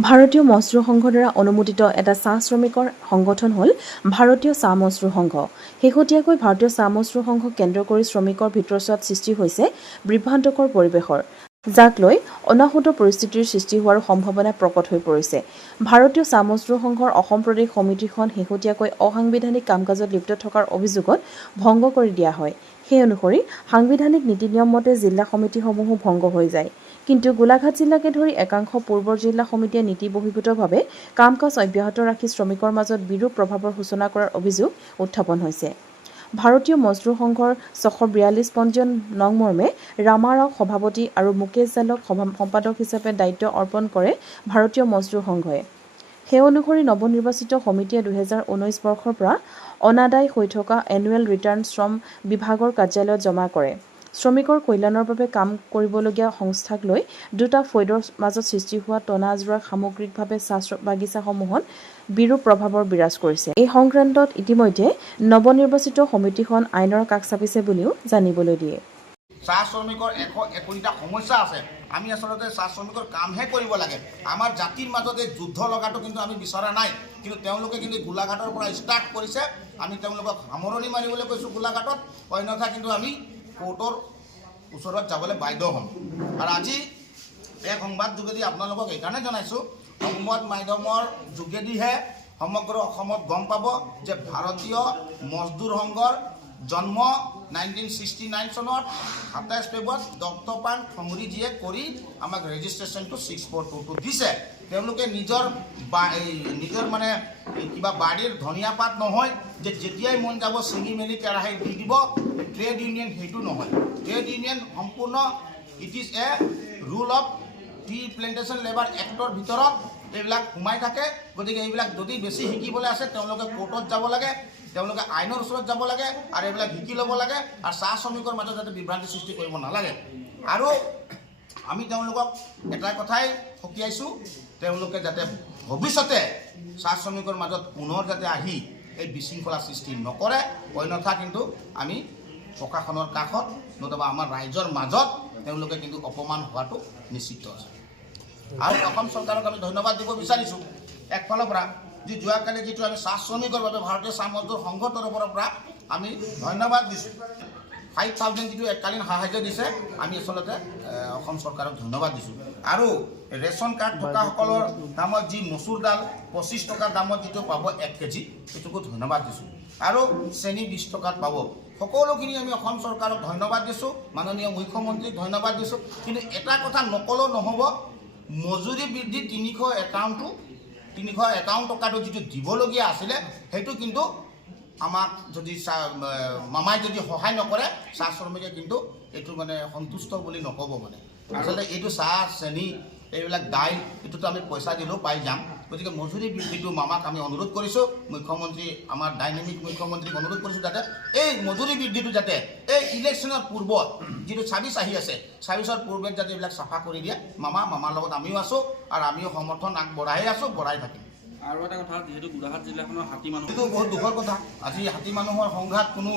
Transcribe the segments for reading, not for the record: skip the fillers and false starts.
ভাৰতীয় মজদুৰ সংঘৰ দ্বাৰা অনুমোদিত এটা চাহ শ্ৰমিকৰ সংগঠন হ'ল ভাৰতীয় চাহ মজদুৰ সংঘ। শেহতীয়াকৈ ভাৰতীয় চাহ মজদুৰ সংঘক কেন্দ্ৰ কৰি শ্ৰমিকৰ ভিতৰচোৱাত সৃষ্টি হৈছে বিভ্ৰান্তকৰ পৰিৱেশৰ, যাক লৈ অনাহুত পৰিস্থিতিৰ সৃষ্টি হোৱাৰ সম্ভাৱনা প্ৰকট হৈ পৰিছে। ভাৰতীয় চাহ মজদুৰ সংঘৰ অসম প্ৰদেশ সমিতিখন শেহতীয়াকৈ অসাংবিধানিক কাম-কাজত লিপ্ত থকাৰ অভিযোগত ভংগ কৰি দিয়া হয়। সেই অনুসৰি সাংবিধানিক নীতি নিয়ম মতে জিলা সমিতিসমূহো ভংগ হৈ যায়। কিন্তু গোলাঘাট জিলাকে ধৰি একাংশ পূৰ্বৰ জিলা সমিতিয়ে নীতি বহিৰ্ভূতভাৱে কাম-কাজ অব্যাহত ৰাখি শ্ৰমিকৰ মাজত বিৰূপ প্ৰভাৱৰ সূচনা কৰাৰ অভিযোগ উত্থাপন হৈছে। ভাৰতীয় মজদুৰ সংঘৰ ৬৪২ পঞ্জীয়ন নং মৰ্মে ৰামা ৰাওক সভাপতি আৰু মুকেশ জালক সম্পাদক হিচাপে দায়িত্ব অৰ্পণ কৰে ভাৰতীয় মজদুৰ সংঘই। সেই অনুসৰি নৱনিৰ্বাচিত সমিতিয়ে ২০১৯ বৰ্ষৰ পৰা অনাদায় হৈ থকা এনুৱেল ৰিটাৰ্ণ শ্ৰম বিভাগৰ কাৰ্যালয়ত জমা কৰে। শ্ৰমিকৰ কল্যাণৰ বাবে কাম কৰিবলগীয়া সংস্থাক লৈ দুটা ফৈদৰ মাজত সৃষ্টি হোৱা টনা-আজোৰা সামগ্ৰিকভাৱে চাহ বাগিচাসমূহত বিৰূপ প্ৰভাৱৰ বিৰাজ কৰিছে। এই সংক্ৰান্তত ইতিমধ্যে নৱনিৰ্বাচিত সমিতিখন আইনৰ কাষ চাপিছে বুলিও জানিবলৈ দিয়ে। চাহ শ্ৰমিকৰ ১০১টা সমস্যা আছে। আমি আচলতে চাহ শ্ৰমিকৰ কামহে কৰিব লাগে। আমাৰ জাতিৰ মাজতে যুদ্ধ লগাটো কিন্তু আমি বিচৰা নাই, কিন্তু তেওঁলোকে কিন্তু গোলাঘাটৰ পৰা ষ্টাৰ্ট কৰিছে। আমি তেওঁলোকক সামৰণি মাৰিবলৈ কৈছোঁ গোলাঘাটত, অন্যথা কিন্তু আমি কোৰ্টৰ ওচৰত যাবলৈ বাধ্য হ'ম। আৰু আজি এক সংবাদ যোগেদি আপোনালোকক এইকাৰণে জনাইছোঁ, সংবাদ মাধ্যমৰ যোগেদিহে সমগ্ৰ অসমত গম পাব যে ভাৰতীয় মজদুৰ সংঘৰ জন্ম 1969 চনত ২৭ ফেব্ৰুৱাৰীত দত্তপান ঠঙৰীজীয়ে কৰি আমাক ৰেজিষ্ট্ৰেশ্যনটো 6422 দিছে। তেওঁলোকে নিজৰ মানে কিবা বাৰীৰ ধনিয়া পাত নহয় যে যেতিয়াই মন যাব ছিঙি মেলি কেৰাহী দি দিব। ট্ৰেড ইউনিয়ন সেইটো নহয়। ট্ৰেড ইউনিয়ন সম্পূৰ্ণ it is a rule of T plantation labour actor ভিতৰত এইবিলাক সোমাই থাকে। গতিকে এইবিলাক যদি বেছি শিকিবলৈ আছে তেওঁলোকে কোৰ্টত যাব লাগে, তেওঁলোকে আইনৰ ওচৰত যাব লাগে আৰু এইবিলাক শিকি ল'ব লাগে। আৰু চাহ শ্ৰমিকৰ মাজত যাতে বিভ্ৰান্তি সৃষ্টি কৰিব নালাগে। আৰু আমি তেওঁলোকক এটা কথাই সকীয়াইছোঁ, তেওঁলোকে যাতে ভৱিষ্যতে চাহ শ্ৰমিকৰ মাজত পুনৰ যাতে আহি এই বিশৃংখলা সৃষ্টি নকৰে, অন্যথা কিন্তু আমি প্ৰশাসনৰ কাষত নতুবা আমাৰ ৰাইজৰ মাজত তেওঁলোকে কিন্তু অপমান হোৱাটো নিশ্চিত আছে। আৰু অসম চৰকাৰক আমি ধন্যবাদ দিব বিচাৰিছোঁ একফালৰ পৰা, যি যোৱাকালি যিটো আমি চাহ শ্ৰমিকৰ বাবে ভাৰতীয় চাহ মজদুৰ সংঘৰ তৰফৰ পৰা আমি ধন্যবাদ দিছোঁ। 5,000 যিটো এককালীন সাহায্য দিছে, আমি আচলতে অসম চৰকাৰক ধন্যবাদ দিছোঁ। আৰু ৰেচন কাৰ্ড থকাসকলৰ দামত যি মচুৰ দাল 25 টকাৰ দামত যিটো পাব 1 কেজি, সেইটোকো ধন্যবাদ দিছোঁ। আৰু চেনি 20 টকাত পাব। সকলোখিনি আমি অসম চৰকাৰক ধন্যবাদ দিছোঁ, মাননীয় মুখ্যমন্ত্ৰীক ধন্যবাদ দিছোঁ। কিন্তু এটা কথা নকলেও নহ'ব, মজুৰি বৃদ্ধি 351 টকাটো যিটো দিবলগীয়া আছিলে, সেইটো কিন্তু আমাক যদি মামাই যদি সহায় নকৰে চাহ শ্ৰমিকে কিন্তু এইটো মানে সন্তুষ্ট বুলি নক'ব। মানে আচলতে এইটো চাহ চেনি এইবিলাক দাইল এইটোতো আমি পইচা দিলেও পাই যাম। গতিকে মজুৰি বৃদ্ধিটো মামাক আমি অনুৰোধ কৰিছোঁ, মুখ্যমন্ত্ৰী আমাৰ ডাইনামিক মুখ্যমন্ত্ৰীক অনুৰোধ কৰিছোঁ যাতে এই মজুৰি বৃদ্ধিটো যাতে এই ইলেকশ্যনৰ পূৰ্বত যিটো 26 আহি আছে, 26ৰ পূৰ্বে যাতে এইবিলাক চাফা কৰি দিয়ে। মামাৰ লগত আমিও আছোঁ আৰু আমিও সমৰ্থন আগবঢ়াই আছোঁ, বঢ়াই থাকিম। আৰু এটা কথা, যিহেতু গোলাঘাট জিলাখনৰ হাতী মানুহ, এইটো বহুত দুখৰ কথা। আজি হাতী মানুহৰ সংঘাত কোনো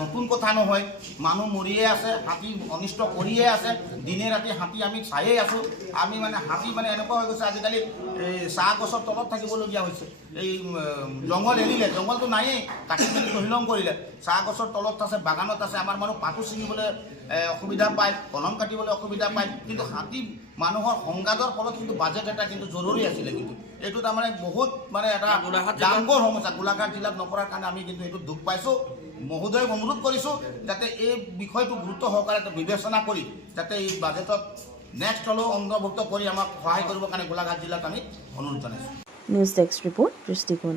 নতুন কথা নহয়। মানুহ মৰিয়ে আছে, হাতী অনিষ্ট কৰিয়ে আছে, দিনে ৰাতি হাতী আমি চায়ে আছোঁ। আমি মানে হাতী মানে এনেকুৱা হৈ গৈছে আজিকালি এই চাহ গছৰ তলত থাকিবলগীয়া হৈছে। এই জংঘল এৰিলে, জংঘলটো নায়েই, কাটি মেলি তহিলং কৰিলে। চাহ গছৰ তলত আছে, বাগানত আছে। আমাৰ মানুহ পাতো ছিঙিবলৈ অসুবিধা পায়, কলম কাটিবলৈ অসুবিধা পায়। কিন্তু হাতী মানুহৰ সংঘাতৰ ফলত কিন্তু বাজেট এটা কিন্তু জৰুৰী আছিলে। কিন্তু এইটো তাৰমানে বহুত মানে এটা ডাঙৰ সমস্যা গোলাঘাট জিলাত নপৰাৰ কাৰণে আমি কিন্তু এইটো দুখ পাইছোঁ। মহোদয়ক অনুৰোধ কৰিছোঁ যাতে এই বিষয়টো গুৰুত্ব সহকাৰে বিবেচনা কৰি যাতে এই বাজেটত নেক্সট হ'লেও অন্তৰ্ভুক্ত কৰি আমাক সহায় কৰিবৰ কাৰণে গোলাঘাট জিলাত আমি অনুৰোধ জনাইছোঁ। নিউজ ডেস্ক ৰিপৰ্ট, দৃষ্টিকোণ।